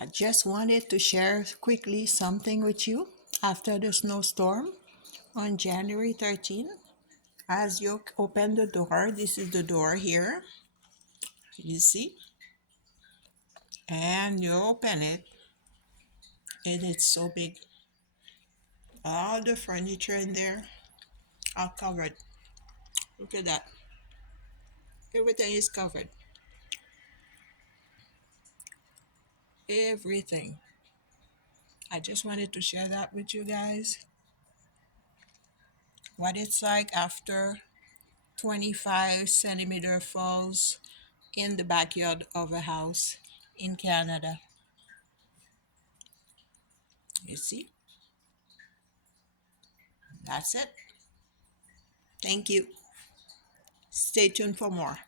I just wanted to share quickly something with you after the snowstorm on January 13th. As you open the door, this is the door here, you see, and you open it, and it's so big. All the furniture in there are covered. Look at that. Everything is covered. Everything. I just wanted to share that with you guys. What it's like after 25 centimeter falls in the backyard of a house in Canada. You see? That's it. Thank you. Stay tuned for more.